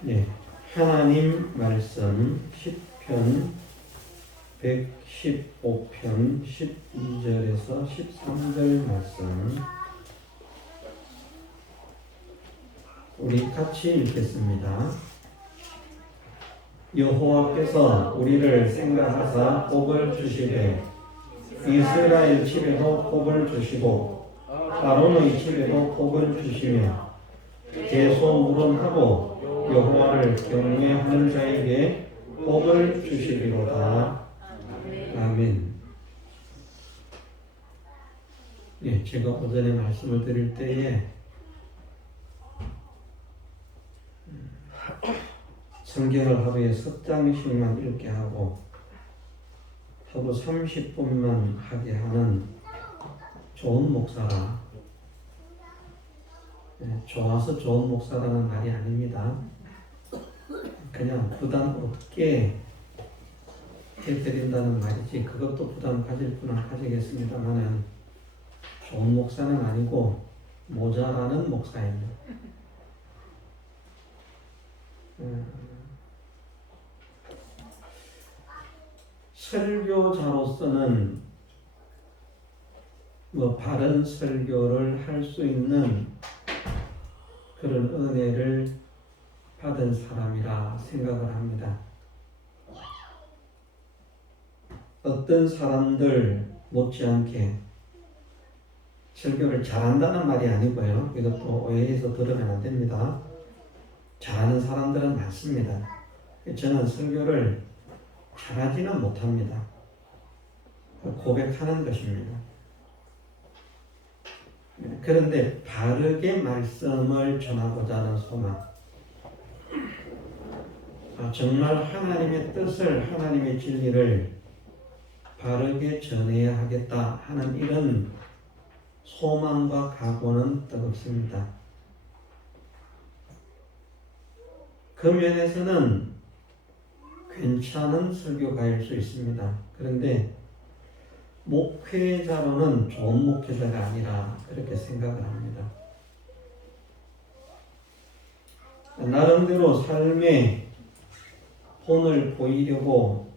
네, 하나님 말씀 시편 115편 12절에서 13절 말씀 우리 같이 읽겠습니다. 여호와께서 우리를 생각하사 복을 주시되 이스라엘 집에도 복을 주시고 아론의 집에도 복을 주시며 대소무론하고 여호와를 경외하는 자에게 복을 주시리로다. 아멘. 예, 제가 오전에 말씀을 드릴 때에 성경을 하루에 석 장씩만 읽게 하고 하루 30분만 하게 하는 좋은 목사라. 좋아서 좋은 목사라는 말이 아닙니다. 그냥 부담 없게 해드린다는 말이지, 그것도 부담 가질 분은 가지겠습니다만은 좋은 목사는 아니고 모자라는 목사입니다. 설교자로서는 바른 설교를 할 수 있는 그런 은혜를 받은 사람이라 생각을 합니다. 어떤 사람들 못지않게 설교를 잘한다는 말이 아니고요. 이것도 오해해서 들으면 안 됩니다. 잘하는 사람들은 많습니다. 저는 설교를 잘하지는 못합니다. 고백하는 것입니다. 그런데 바르게 말씀을 전하고자 하는 소망, 정말 하나님의 뜻을, 하나님의 진리를 바르게 전해야 하겠다 하는 이런 소망과 각오는 뜨겁습니다. 그 면에서는 괜찮은 설교가일 수 있습니다. 그런데 목회자로는 좋은 목회자가 아니라 그렇게 생각을 합니다. 나름대로 삶의 본을 보이려고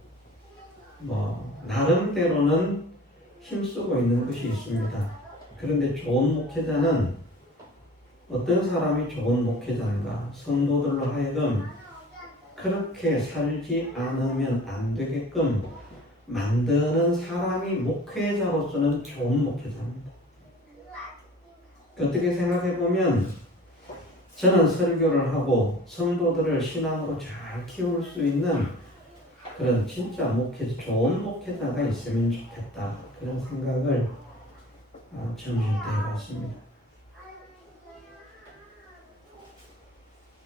나름대로는 힘쓰고 있는 것이 있습니다. 그런데 좋은 목회자는 어떤 사람이 좋은 목회자인가? 성도들로 하여금 그렇게 살지 않으면 안 되게끔 만드는 사람이 목회자로서는 좋은 목회자입니다. 어떻게 생각해 보면 저는 설교를 하고 성도들을 신앙으로 잘 키울 수 있는 그런 진짜 목회자, 좋은 목회자가 있으면 좋겠다, 그런 생각을 점심 때 해봤습니다.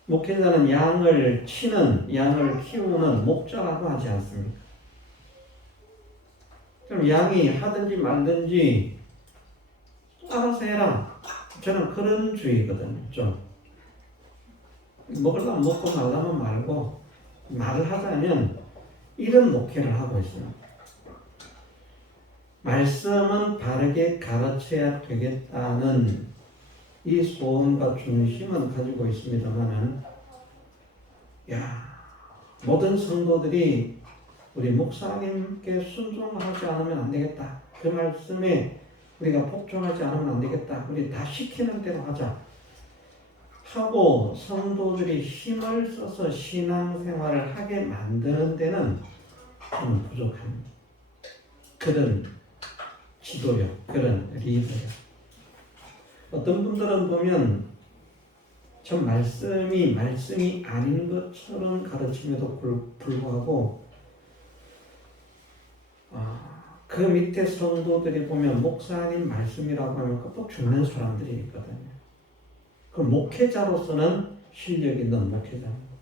목회자는 양을 치는, 양을 키우는 목자라고 하지 않습니까? 그럼 양이 하든지 말든지 알아서 해라. 저는 그런 주의거든요. 좀 먹으려면 먹고 말라면 말고, 말을 하자면 이런 목회를 하고 있습니다. 말씀은 바르게 가르쳐야 되겠다는 이 소원과 중심은 가지고 있습니다만은, 모든 성도들이 우리 목사님께 순종하지 않으면 안 되겠다. 그 말씀에 우리가 복종하지 않으면 안 되겠다. 우리 다 시키는 대로 하자 하고 성도들이 힘을 써서 신앙생활을 하게 만드는 데는 좀 부족합니다. 그런 지도력, 그런 리더력. 어떤 분들은 보면 참 말씀이 아닌 것처럼 가르침에도 불구하고 그 밑에 성도들이 보면 목사님 말씀이라고 하면 꼭 죽는 사람들이 있거든요. 그 목회자로서는 실력 있는 목회자입니다.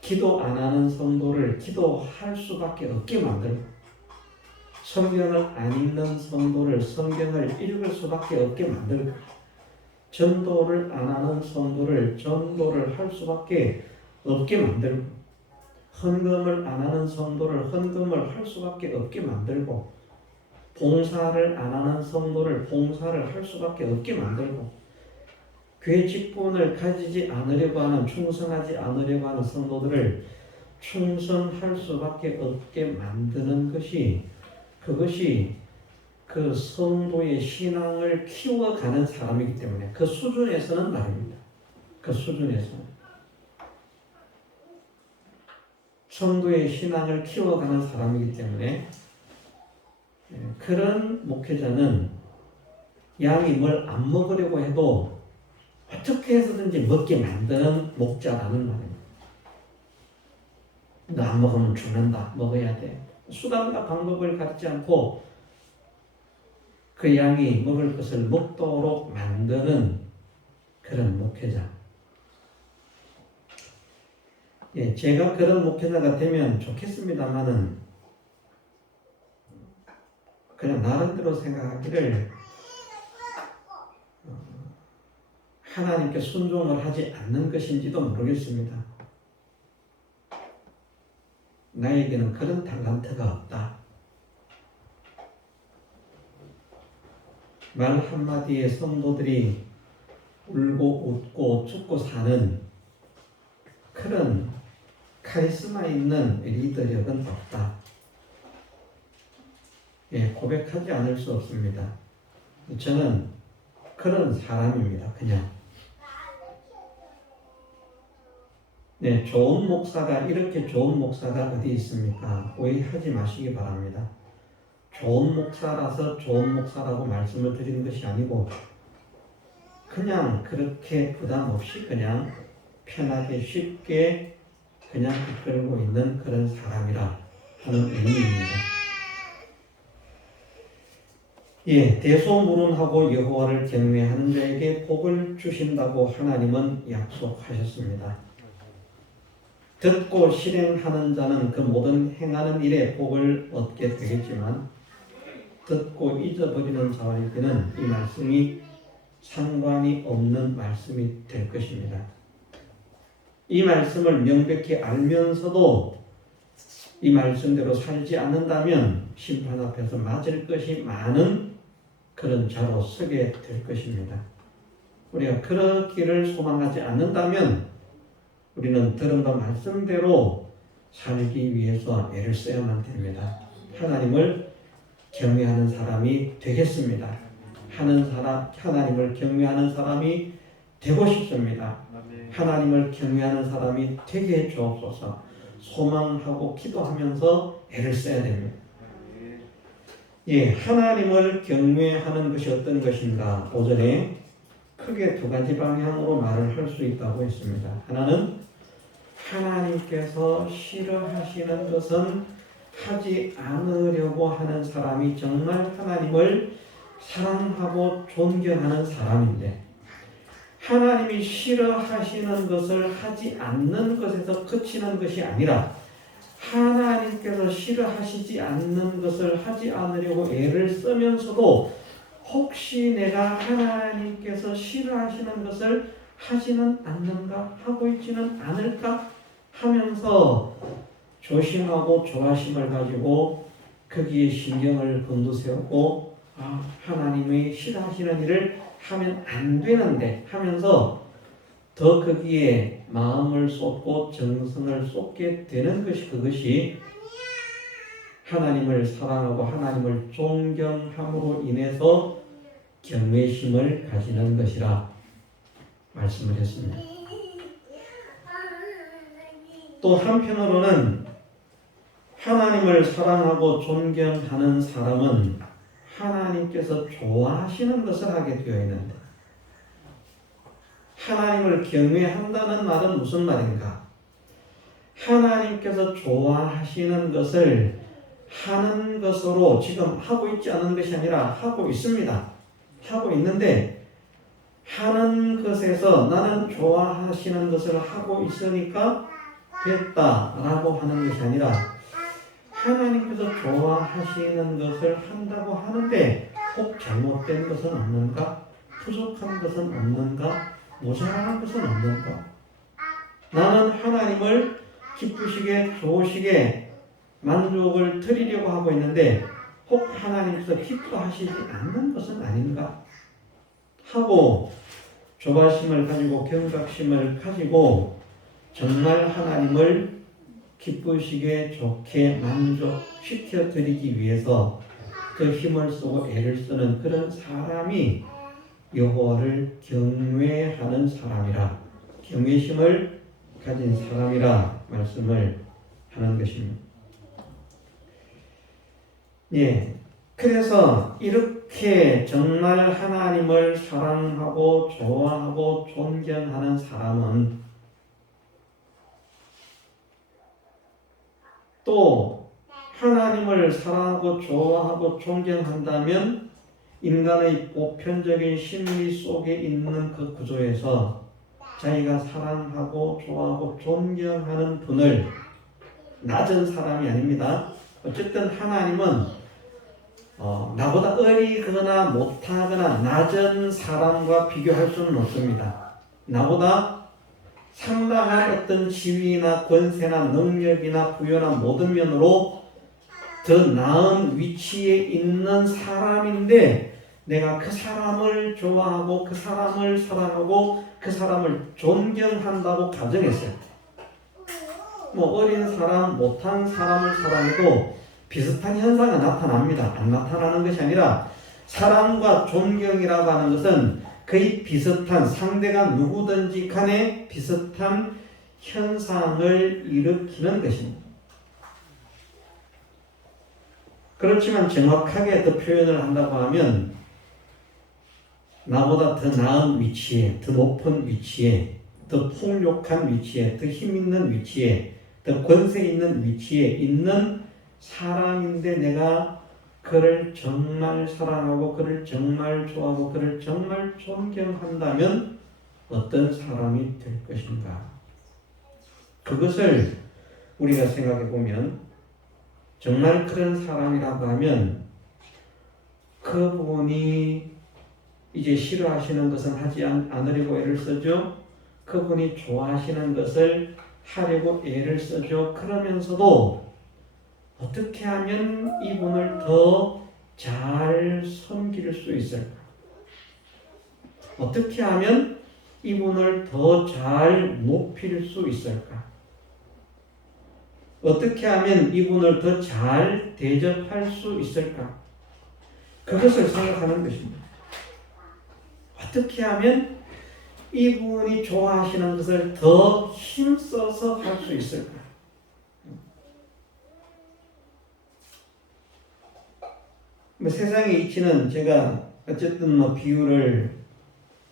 기도 안 하는 성도를 기도할 수밖에 없게 만들고, 성경을 안 읽는 성도를 성경을 읽을 수밖에 없게 만들고, 전도를 안 하는 성도를 전도를 할 수밖에 없게 만들고, 헌금을 안 하는 성도를 헌금을 할 수밖에 없게 만들고, 봉사를 안 하는 성도를 봉사를 할 수밖에 없게 만들고, 교회 직분을 가지지 않으려고 하는, 충성하지 않으려고 하는 성도들을 충성할 수밖에 없게 만드는 것이, 그것이 그 성도의 신앙을 키워가는 사람이기 때문에, 그 수준에서는 말입니다. 그 수준에서는 성도의 신앙을 키워가는 사람이기 때문에, 그런 목회자는 양이 뭘 안 먹으려고 해도 어떻게 해서든지 먹게 만드는 목자라는 말입니다. 너 안 먹으면 죽는다. 먹어야 돼. 수단과 방법을 갖지 않고 그 양이 먹을 것을 먹도록 만드는 그런 목회자. 예, 제가 그런 목회자가 되면 좋겠습니다만은 그냥 나름대로 생각하기를 하나님께 순종을 하지 않는 것인지도 모르겠습니다. 나에게는 그런 달란트가 없다. 말 한마디에 성도들이 울고 웃고 죽고 사는 그런 카리스마 있는 리더력은 없다. 예, 고백하지 않을 수 없습니다. 저는 그런 사람입니다. 그냥. 네, 좋은 목사가, 이렇게 좋은 목사가 어디 있습니까? 오해하지 마시기 바랍니다. 좋은 목사라서 좋은 목사라고 말씀을 드리는 것이 아니고 그냥 그렇게 부담 없이 그냥 편하게 쉽게 그냥 이끌고 있는 그런 사람이라 하는 의미입니다. 예, 대소문운하고 여호와를 경외하는 자에게 복을 주신다고 하나님은 약속하셨습니다. 듣고 실행하는 자는 그 모든 행하는 일에 복을 얻게 되겠지만 듣고 잊어버리는 자에게는 이 말씀이 상관이 없는 말씀이 될 것입니다. 이 말씀을 명백히 알면서도 이 말씀대로 살지 않는다면 심판 앞에서 맞을 것이 많은 그런 자로 서게 될 것입니다. 우리가 그러기를 소망하지 않는다면 우리는 들은 말씀대로 살기 위해서 애를 써야만 됩니다. 하나님을 경외하는 사람이 되겠습니다. 하나님을 경외하는 사람이 되고 싶습니다. 하나님을 경외하는 사람이 되게 주옵소서. 소망하고 기도하면서 애를 써야 됩니다. 예, 하나님을 경외하는 것이 어떤 것인가? 오전에 크게 두 가지 방향으로 말을 할 수 있다고 했습니다. 하나는 하나님께서 싫어하시는 것은 하지 않으려고 하는 사람이 정말 하나님을 사랑하고 존경하는 사람인데, 하나님이 싫어하시는 것을 하지 않는 것에서 그치는 것이 아니라 하나님께서 싫어하시지 않는 것을 하지 않으려고 애를 쓰면서도 혹시 내가 하나님께서 싫어하시는 것을 하지는 않는가, 하고 있지는 않을까 하면서 조심하고 조바심을 가지고 거기에 신경을 곤두세우고 하나님의 싫어하시는 일을 하면 안 되는데 하면서 더 거기에 마음을 쏟고 정성을 쏟게 되는 것이, 그것이 하나님을 사랑하고 하나님을 존경함으로 인해서 경외심을 가지는 것이라 말씀을 했습니다. 또 한편으로는 하나님을 사랑하고 존경하는 사람은 하나님께서 좋아하시는 것을 하게 되어 있는데, 하나님을 경외한다는 말은 무슨 말인가? 하나님께서 좋아하시는 것을 하는 것으로 지금 하고 있지 않은 것이 아니라 하고 있습니다. 하고 있는데 하는 것에서 나는 좋아하시는 것을 하고 있으니까 됐다라고 하는 것이 아니라 하나님께서 좋아하시는 것을 한다고 하는데 혹 잘못된 것은 없는가? 부족한 것은 없는가? 모자란 것은 없는가? 나는 하나님을 기쁘시게 좋으시게 만족을 드리려고 하고 있는데 혹 하나님께서 기뻐하시지 않는 것은 아닌가? 하고 조바심을 가지고 경각심을 가지고 정말 하나님을 기쁘시게 좋게 만족시켜 드리기 위해서 그 힘을 쓰고 애를 쓰는 그런 사람이 여호와를 경외하는 사람이라, 경외심을 가진 사람이라 말씀을 하는 것입니다. 예, 그래서 이렇게 정말 하나님을 사랑하고 좋아하고 존경하는 사람은 또 하나님을 사랑하고 좋아하고 존경한다면 인간의 보편적인 심리 속에 있는 그 구조에서 자기가 사랑하고 좋아하고 존경하는 분을, 낮은 사람이 아닙니다. 어쨌든 하나님은 나보다 어리거나 못하거나 낮은 사람과 비교할 수는 없습니다. 나보다 상당한 어떤 지위나 권세나 능력이나 부여나 모든 면으로 더 나은 위치에 있는 사람인데 내가 그 사람을 좋아하고 그 사람을 사랑하고 그 사람을 존경한다고 가정했어요. 어린 사람, 못한 사람을 사랑해도 비슷한 현상은 나타납니다. 안 나타나는 것이 아니라 사랑과 존경이라고 하는 것은 거의 비슷한, 상대가 누구든지 간에 비슷한 현상을 일으키는 것입니다. 그렇지만 정확하게 더 표현을 한다고 하면 나보다 더 나은 위치에, 더 높은 위치에, 더 폭력한 위치에, 더 힘 있는 위치에, 더 권세 있는 위치에 있는 사람인데 내가 그를 정말 사랑하고 그를 정말 좋아하고 그를 정말 존경한다면 어떤 사람이 될 것인가? 그것을 우리가 생각해 보면 정말 그런 사람이라고 하면 그분이 이제 싫어하시는 것은 하지 않으려고 애를 쓰죠. 그분이 좋아하시는 것을 하려고 애를 쓰죠. 그러면서도 어떻게 하면 이분을 더 잘 섬길 수 있을까? 어떻게 하면 이분을 더 잘 높일 수 있을까? 어떻게 하면 이분을 더 잘 대접할 수 있을까? 그것을 생각하는 것입니다. 어떻게 하면 이분이 좋아하시는 것을 더 힘써서 할 수 있을까? 세상의 이치는 제가 어쨌든 비유를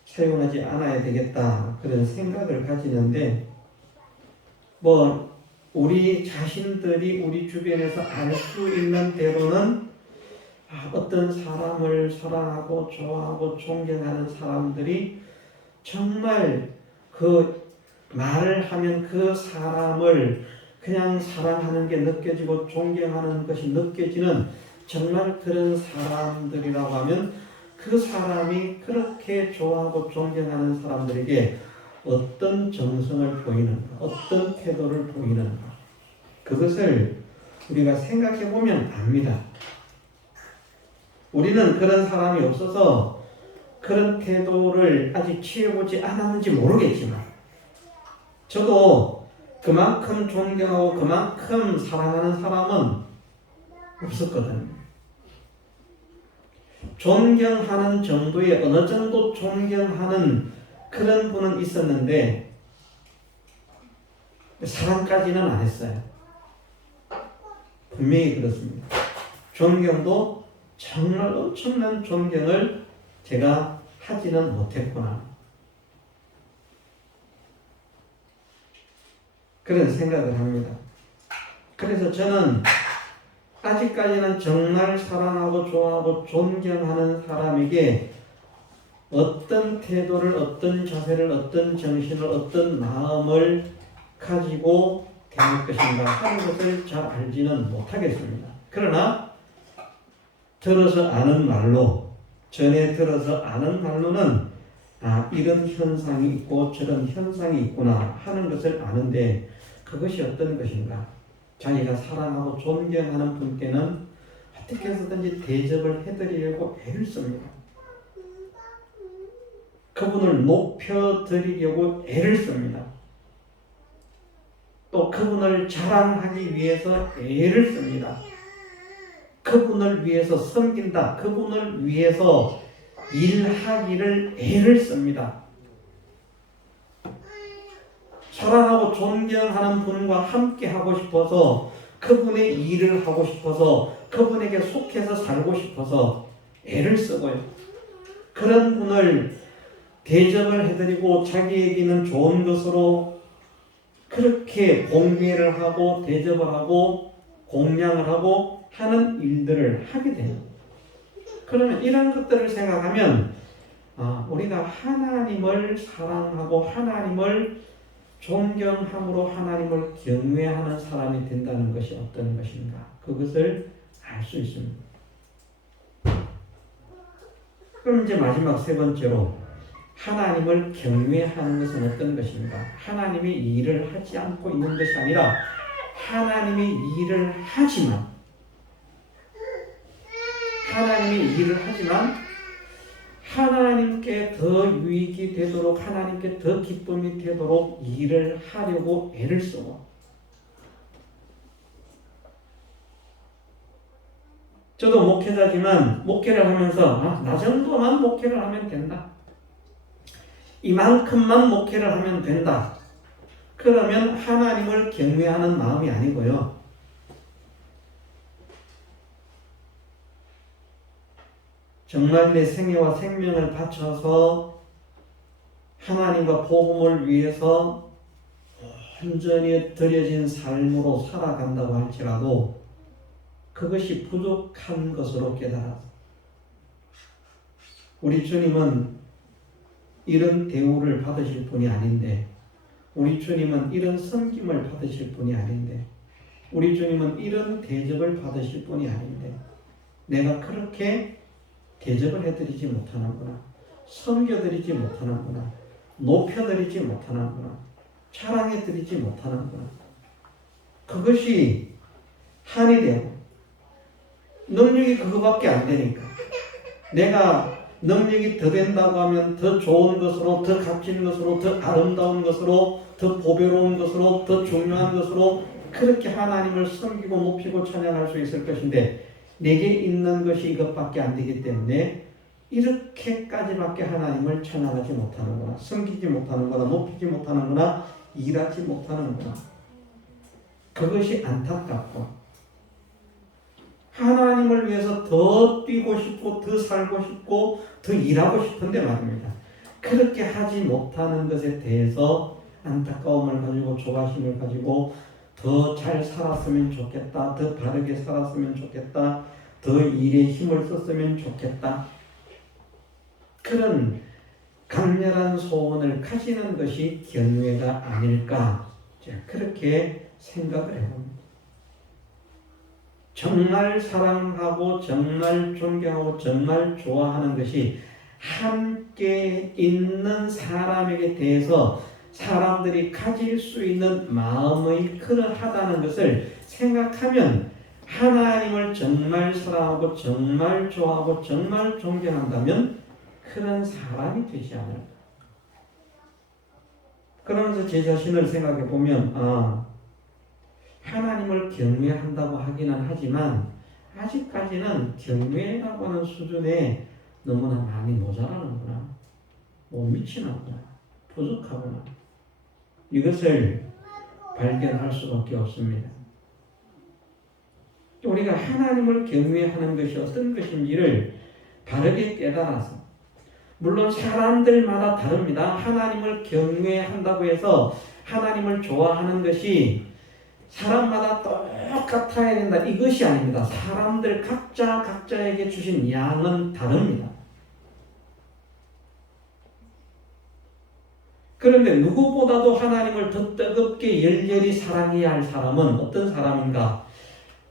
사용하지 않아야 되겠다 그런 생각을 가지는데 우리 자신들이 우리 주변에서 알 수 있는 대로는 어떤 사람을 사랑하고 좋아하고 존경하는 사람들이 정말 그 말을 하면 그 사람을 그냥 사랑하는 게 느껴지고 존경하는 것이 느껴지는 정말 그런 사람들이라고 하면 그 사람이 그렇게 좋아하고 존경하는 사람들에게 어떤 정성을 보이는가, 어떤 태도를 보이는가, 그것을 우리가 생각해 보면 압니다. 우리는 그런 사람이 없어서 그런 태도를 아직 취해보지 않았는지 모르겠지만 저도 그만큼 존경하고 그만큼 사랑하는 사람은 없었거든요. 존경하는 정도의 어느 정도 존경하는 그런 분은 있었는데 사랑까지는 안 했어요. 분명히 그렇습니다. 존경도 정말 엄청난 존경을 제가 하지는 못했구나. 그런 생각을 합니다. 그래서 저는 아직까지는 정말 사랑하고 좋아하고 존경하는 사람에게 어떤 태도를, 어떤 자세를, 어떤 정신을, 어떤 마음을 가지고 대할 것인가 하는 것을 잘 알지는 못하겠습니다. 그러나 들어서 아는 말로, 전에 들어서 아는 말로는 이런 현상이 있고 저런 현상이 있구나 하는 것을 아는데 그것이 어떤 것인가? 자기가 사랑하고 존경하는 분께는 어떻게 해서든지 대접을 해드리려고 애를 씁니다. 그분을 높여드리려고 애를 씁니다. 또 그분을 자랑하기 위해서 애를 씁니다. 그분을 위해서 섬긴다. 그분을 위해서 일하기를 애를 씁니다. 사랑하고 존경하는 분과 함께 하고 싶어서 그분의 일을 하고 싶어서 그분에게 속해서 살고 싶어서 애를 쓰고요. 그런 분을 대접을 해드리고 자기에게는 좋은 것으로 그렇게 공개를 하고 대접을 하고 공양을 하고 하는 일들을 하게 돼요. 그러면 이런 것들을 생각하면 우리가 하나님을 사랑하고 하나님을 존경함으로 하나님을 경외하는 사람이 된다는 것이 어떤 것인가, 그것을 알 수 있습니다. 그럼 이제 마지막 세 번째로 하나님을 경외하는 것은 어떤 것인가? 하나님이 일을 하지 않고 있는 것이 아니라 하나님이 일을 하지만 하나님께 더 유익이 되도록 하나님께 더 기쁨이 되도록 일을 하려고 애를 쓰고, 저도 목회자지만 목회를 하면서 나 정도만 목회를 하면 된다, 이만큼만 목회를 하면 된다, 그러면 하나님을 경외하는 마음이 아니고요, 정말 내 생애와 생명을 바쳐서 하나님과 복음을 위해서 온전히 드려진 삶으로 살아간다고 할지라도 그것이 부족한 것으로 깨달아 우리 주님은 이런 대우를 받으실 분이 아닌데, 우리 주님은 이런 섬김을 받으실 분이 아닌데, 우리 주님은 이런 대접을 받으실 분이 아닌데 내가 그렇게 대접을 해드리지 못하는구나, 섬겨드리지 못하는구나, 높여드리지 못하는구나, 자랑해드리지 못하는구나. 그것이 한이 되고 능력이 그거밖에 안 되니까 내가 능력이 더 된다고 하면 더 좋은 것으로, 더 값진 것으로, 더 아름다운 것으로, 더 보배로운 것으로, 더 중요한 것으로 그렇게 하나님을 섬기고 높이고 찬양할 수 있을 것인데, 내게 있는 것이 이것밖에 안 되기 때문에 이렇게까지밖에 하나님을 찬양하지 못하는구나, 섬기지 못하는구나, 높이지 못하는구나, 일하지 못하는구나. 그것이 안타깝고, 하나님을 위해서 더 뛰고 싶고 더 살고 싶고 더 일하고 싶은데 말입니다, 그렇게 하지 못하는 것에 대해서 안타까움을 가지고 조바심을 가지고 더 잘 살았으면 좋겠다, 더 바르게 살았으면 좋겠다, 더 일에 힘을 썼으면 좋겠다, 그런 강렬한 소원을 가지는 것이 경외가 아닐까, 그렇게 생각을 해봅니다. 정말 사랑하고 정말 존경하고 정말 좋아하는 것이 함께 있는 사람에게 대해서 사람들이 가질 수 있는 마음의 그러하다는 것을 생각하면 하나님을 정말 사랑하고 정말 좋아하고 정말 존경한다면 그런 사람이 되지 않을까. 그러면서 제 자신을 생각해 보면 하나님을 경외한다고 하기는 하지만 아직까지는 경외라고 하는 수준에 너무나 많이 모자라는구나, 못 미치는구나, 부족하구나, 이것을 발견할 수밖에 없습니다. 우리가 하나님을 경외하는 것이 어떤 것인지를 바르게 깨달아서, 물론 사람들마다 다릅니다. 하나님을 경외한다고 해서 하나님을 좋아하는 것이 사람마다 똑같아야 된다, 이것이 아닙니다. 사람들 각자에게 주신 양은 다릅니다. 그런데 누구보다도 하나님을 더 뜨겁게 열렬히 사랑해야 할 사람은 어떤 사람인가?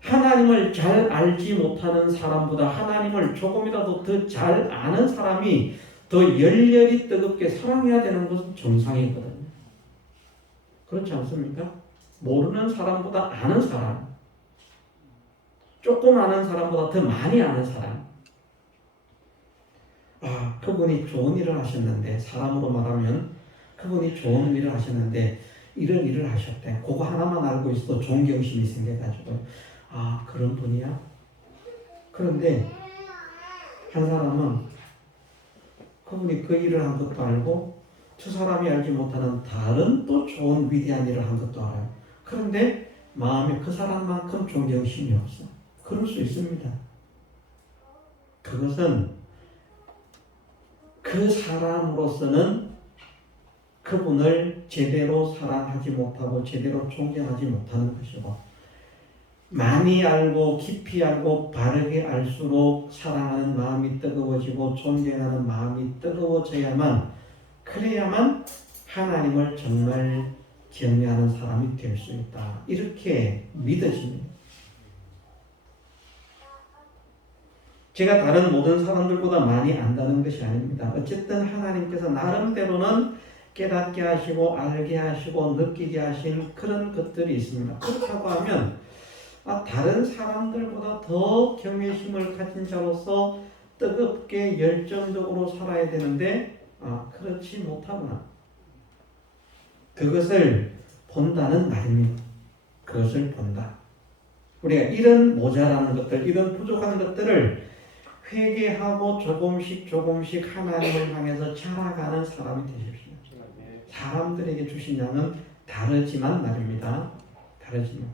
하나님을 잘 알지 못하는 사람보다 하나님을 조금이라도 더 잘 아는 사람이 더 열렬히 뜨겁게 사랑해야 되는 것은 정상이거든요. 그렇지 않습니까? 모르는 사람보다 아는 사람, 조금 아는 사람보다 더 많이 아는 사람, 그분이 좋은 일을 하셨는데, 사람으로 말하면 그분이 좋은 일을 하셨는데 이런 일을 하셨대. 그거 하나만 알고 있어도 존경심이 생겨가지고 그런 분이야? 그런데 한 사람은 그분이 그 일을 한 것도 알고 저 사람이 알지 못하는 다른 또 좋은 위대한 일을 한 것도 알아요. 그런데 마음에 그 사람만큼 존경심이 없어. 그럴 수 있습니다. 그것은 그 사람으로서는 그분을 제대로 사랑하지 못하고 제대로 존경하지 못하는 것이고, 많이 알고 깊이 알고 바르게 알수록 사랑하는 마음이 뜨거워지고 존경하는 마음이 뜨거워져야만, 그래야만 하나님을 정말 경외하는 사람이 될 수 있다. 이렇게 믿어집니다. 제가 다른 모든 사람들보다 많이 안다는 것이 아닙니다. 어쨌든 하나님께서 나름대로는 깨닫게 하시고 알게 하시고 느끼게 하신 그런 것들이 있습니다. 그렇다고 하면 다른 사람들보다 더 경외심을 가진 자로서 뜨겁게 열정적으로 살아야 되는데 그렇지 못하구나. 그것을 본다는 말입니다. 그것을 본다. 우리가 이런 모자라는 것들, 이런 부족한 것들을 회개하고 조금씩 하나님을 향해서 자라가는 사람이 되십시오. 사람들에게 주신 양은 다르지만 말입니다. 다르지만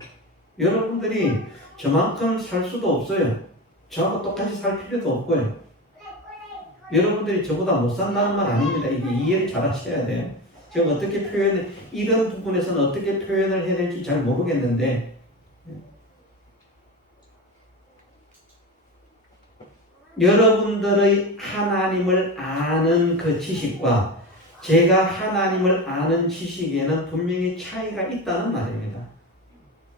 여러분들이 저만큼 살 수도 없어요. 저하고 똑같이 살 필요도 없고요. 여러분들이 저보다 못 산다는 말 아닙니다. 이게 이해를 잘 하셔야 돼요. 제가 어떻게 이런 부분에서는 어떻게 표현을 해야 될지 잘 모르겠는데, 여러분들의 하나님을 아는 그 지식과 제가 하나님을 아는 지식에는 분명히 차이가 있다는 말입니다.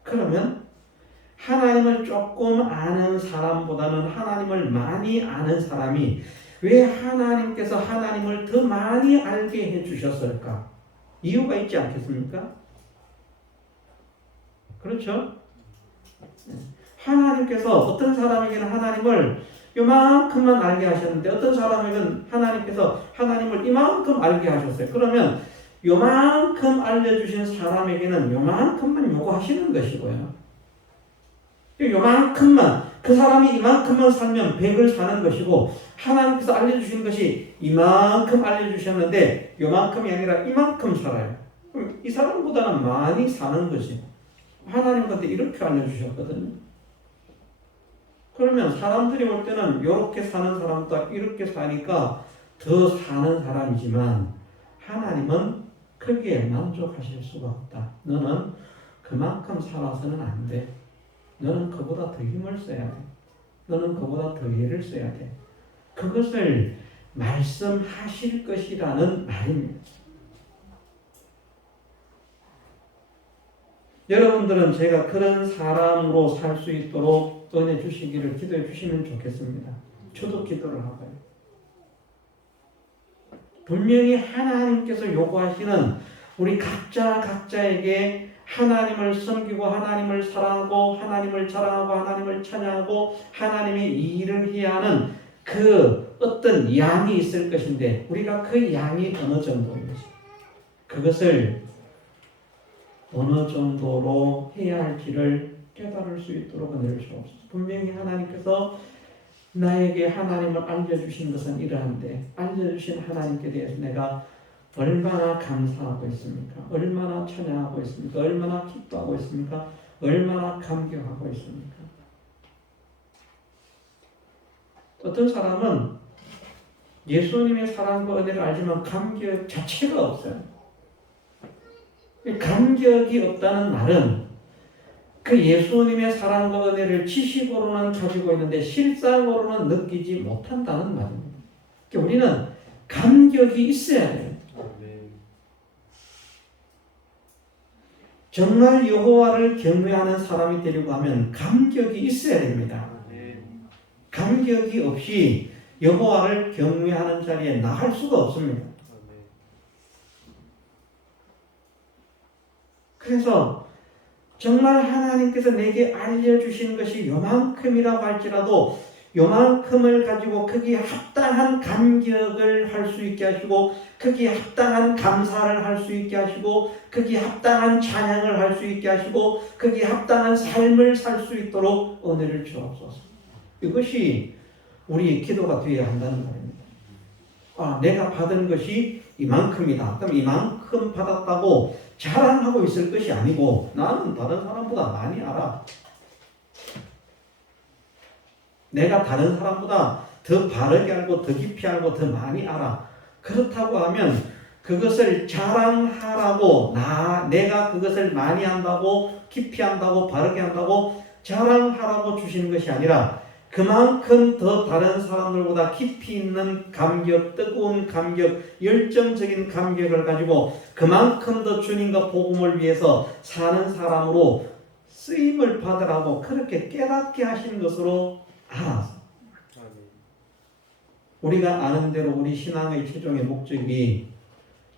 그러면 하나님을 조금 아는 사람보다는 하나님을 많이 아는 사람이 왜 하나님께서 하나님을 더 많이 알게 해주셨을까? 이유가 있지 않겠습니까? 그렇죠? 하나님께서 어떤 사람에게는 하나님을 요만큼만 알게 하셨는데 어떤 사람에게는 하나님께서 하나님을 이만큼 알게 하셨어요. 그러면 요만큼 알려주신 사람에게는 요만큼만 요구하시는 것이고요. 요만큼만, 그 사람이 이만큼만 살면 100을 사는 것이고, 하나님께서 알려주신 것이 이만큼 알려주셨는데 요만큼이 아니라 이만큼 살아요. 그럼 이 사람보다는 많이 사는 것이 하나님한테 이렇게 알려주셨거든요. 그러면 사람들이 볼 때는 이렇게 사는 사람보다 이렇게 사니까 더 사는 사람이지만, 하나님은 크게 만족하실 수가 없다. 너는 그만큼 살아서는 안 돼. 너는 그보다 더 힘을 써야 돼. 너는 그보다 더 애를 써야 돼. 그것을 말씀하실 것이라는 말입니다. 여러분들은 제가 그런 사람으로 살 수 있도록 은혜 주시기를 기도해 주시면 좋겠습니다. 저도 기도를 하고요. 분명히 하나님께서 요구하시는 우리 각자에게 하나님을 섬기고 하나님을 사랑하고 하나님을 자랑하고 하나님을 찬양하고 하나님의 일을 해야 하는 그 어떤 양이 있을 것인데, 우리가 그 양이 어느 정도인지, 그것을 어느 정도로 해야 할지를 깨달을 수 있도록 은혜를 주옵소서. 분명히 하나님께서 나에게 하나님을 알려주신 것은 이러한데, 알려주신 하나님께 대해서 내가 얼마나 감사하고 있습니까? 얼마나 찬양하고 있습니까? 얼마나 기뻐하고 있습니까? 얼마나 감격하고 있습니까? 어떤 사람은 예수님의 사랑과 은혜를 알지만 감격 자체가 없어요. 감격이 없다는 말은 그 예수님의 사랑과 은혜를 지식으로는 가지고 있는데 실상으로는 느끼지 못한다는 말입니다. 그러니까 우리는 감격이 있어야 돼요. 정말 여호와를 경외하는 사람이 되려고 하면 감격이 있어야 됩니다. 감격이 없이 여호와를 경외하는 자리에 나갈 수가 없습니다. 그래서 정말 하나님께서 내게 알려주신 것이 요만큼이라고 할지라도 요만큼을 가지고 거기에 합당한 감격을 할 수 있게 하시고 거기에 합당한 감사를 할 수 있게 하시고 거기에 합당한 찬양을 할 수 있게 하시고 거기에 합당한 삶을 살 수 있도록 은혜를 주옵소서. 이것이 우리의 기도가 되어야 한다는 말입니다. 내가 받은 것이 이만큼이다. 그럼 이만큼 받았다고 자랑하고 있을 것이 아니고 나는 다른 사람보다 많이 알아. 내가 다른 사람보다 더 바르게 알고 더 깊이 알고 더 많이 알아. 그렇다고 하면 그것을 자랑하라고 내가 그것을 많이 한다고 깊이 한다고 바르게 한다고 자랑하라고 주시는 것이 아니라 그만큼 더 다른 사람들보다 깊이 있는 감격, 뜨거운 감격, 열정적인 감격을 가지고 그만큼 더 주님과 복음을 위해서 사는 사람으로 쓰임을 받으라고 그렇게 깨닫게 하시는 것으로 알아서 우리가 아는 대로 우리 신앙의 최종의 목적이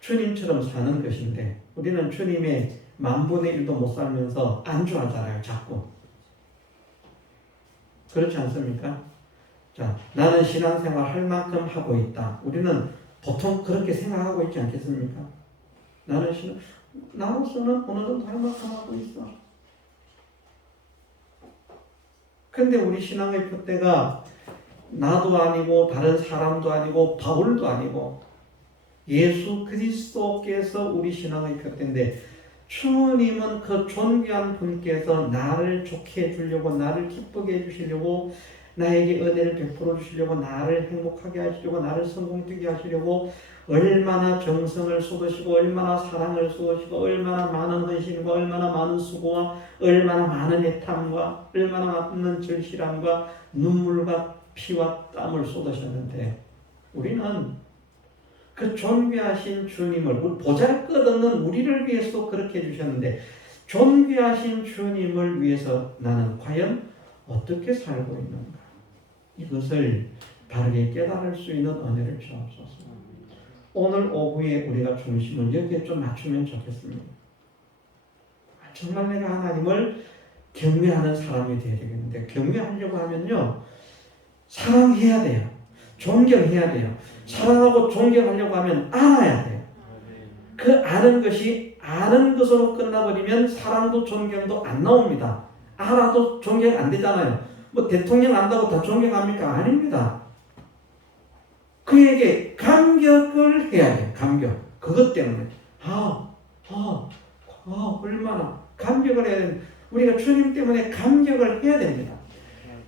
주님처럼 사는 것인데 우리는 주님의 만분의 1도 못 살면서 안주하잖아요. 자꾸. 그렇지 않습니까? 자, 나는 신앙생활 할 만큼 하고 있다. 우리는 보통 그렇게 생각하고 있지 않겠습니까? 나로서는 어느 정도 할 만큼 하고 있어. 근데 우리 신앙의 푯대가 나도 아니고 다른 사람도 아니고 바울도 아니고 예수 그리스도께서 우리 신앙의 푯대인데 주님은 그 존귀한 분께서 나를 좋게 해주려고 나를 기쁘게 해주시려고 나에게 은혜를 베풀어 주시려고 나를 행복하게 하시려고 나를 성공되게 하시려고 얼마나 정성을 쏟으시고 얼마나 사랑을 쏟으시고 얼마나 많은 헌신과 얼마나 많은 수고와 얼마나 많은 애탐과 얼마나 많은 절실함과 눈물과 피와 땀을 쏟으셨는데 우리는 그 존귀하신 주님을 보잘것없는 우리를 위해서도 그렇게 해주셨는데 존귀하신 주님을 위해서 나는 과연 어떻게 살고 있는가 이것을 바르게 깨달을 수 있는 은혜를 주옵소서. 오늘 오후에 우리가 중심을 여기에 좀 맞추면 좋겠습니다. 정말 내가 하나님을 경외하는 사람이 되어야 되겠는데 경외하려고 하면요 사랑해야 돼요. 존경해야 돼요. 사랑하고 존경하려고 하면 알아야 돼요. 그 아는 것이 아는 것으로 끝나버리면 사랑도 존경도 안 나옵니다. 알아도 존경 안 되잖아요. 뭐 대통령 안다고 다 존경합니까? 아닙니다. 그에게 감격을 해야 돼요. 감격. 그것 때문에 얼마나 감격을 해야 됩니다. 우리가 주님 때문에 감격을 해야 됩니다.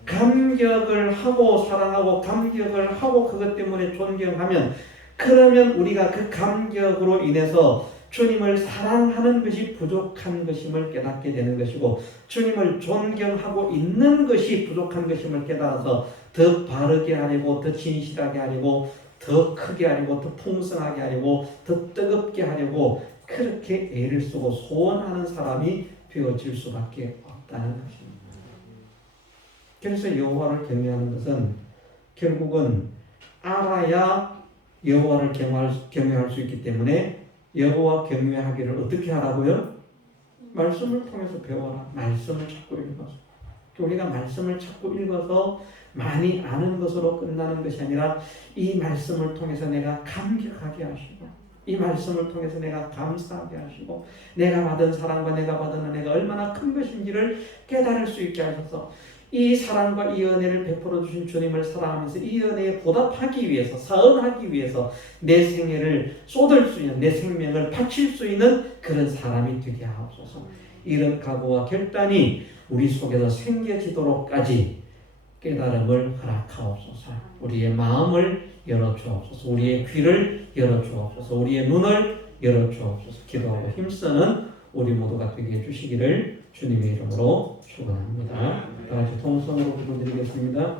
감격을 하고 사랑하고 감격을 하고 그것 때문에 존경하면 그러면 우리가 그 감격으로 인해서 주님을 사랑하는 것이 부족한 것임을 깨닫게 되는 것이고 주님을 존경하고 있는 것이 부족한 것임을 깨달아서 더 바르게 하려고 더 진실하게 하려고 더 크게 하려고 더 풍성하게 하려고 더 뜨겁게 하려고 그렇게 애를 쓰고 소원하는 사람이 되어질 수밖에 없다는 것입니다. 그래서 여호와를 경외하는 것은 결국은 알아야 여호와를 경외할 수 있기 때문에 여호와 경외하기를 어떻게 하라고요? 말씀을 통해서 배워라. 말씀을 자꾸 읽어서. 우리가 말씀을 자꾸 읽어서 많이 아는 것으로 끝나는 것이 아니라 이 말씀을 통해서 내가 감격하게 하시고 이 말씀을 통해서 내가 감사하게 하시고 내가 받은 사랑과 내가 받은 은혜가 얼마나 큰 것인지를 깨달을 수 있게 하셔서 이 사랑과 이 은혜를 베풀어 주신 주님을 사랑하면서 이 은혜에 보답하기 위해서 사응하기 위해서 내 생애를 쏟을 수 있는 내 생명을 바칠 수 있는 그런 사람이 되게 하옵소서. 이런 각오와 결단이 우리 속에서 생겨지도록까지 깨달음을 허락하옵소서. 우리의 마음을 열어주옵소서. 우리의 귀를 열어주옵소서. 우리의 눈을 열어주옵소서. 기도하고 힘쓰는 우리 모두가 되게 해주시기를 주님의 이름으로 축원합니다. 다 같이 통성으로 기도드리겠습니다.